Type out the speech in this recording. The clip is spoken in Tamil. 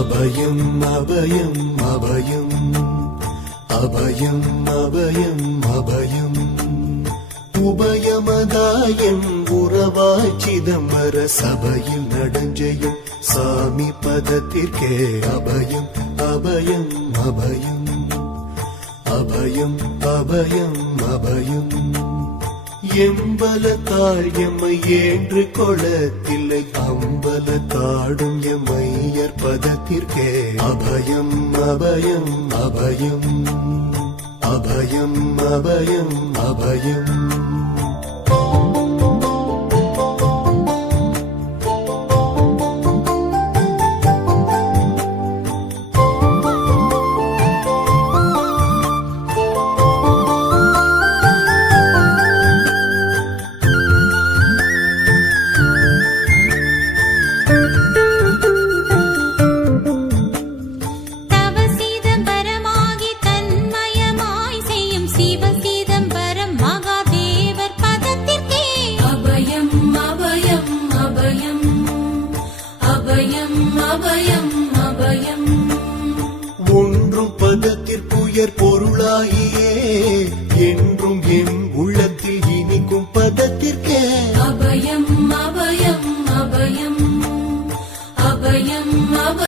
அபயம் அபயம் அபயம் அபயம் அபயம் அபயம் உபயமதாயம் உறவாய் சிதம்பர சபையில் நடஞ்செய்யும் சாமி பதத்திற்கே அபயம் அபயம் அபயம் அபயம் அபயம் அபயம் எம்பலத்தாள் எம்மை ஏன்று கொளத்தில்லை அம்பலத்தாடும் எம்மையர் பதத்திற்கே அபயம் அபயம் அபயம் அபயம் அபயம் அபயம் ஒன்றும் பதத்திற்குயர் பொருளாகியே என்றும்